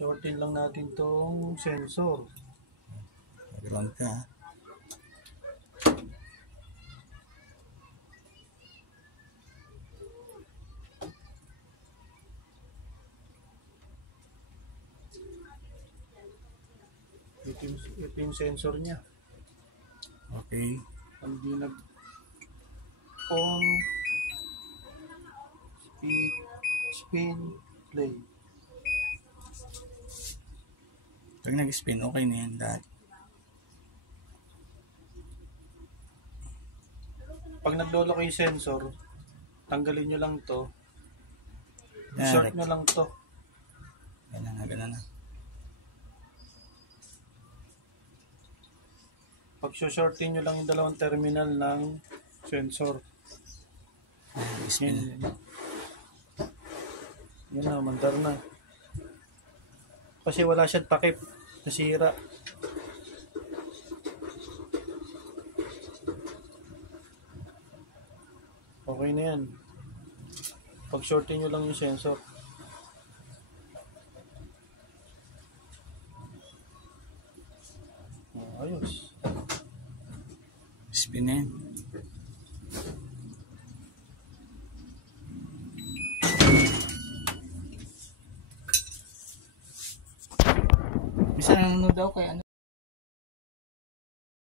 Shortin lang natin tong sensor. Ground ka. Ito yung sensor niya. Okay. Hindi on, speed, spin, play. Pag nag-spin, okay na yan lahat. Pag naglolo ko yung sensor, tanggalin nyo lang to. Yan, Short nyo lang to. Ganun na, ganun na. Pag shortin nyo lang yung dalawang terminal ng sensor. Spin. Yan na, mandar na. Kasi wala siyang takip. Nasira. Okay na yan. Pag shortin nyo lang yung sensor. Ayos. Spin na yan. Bisa nanonood daw kay ano.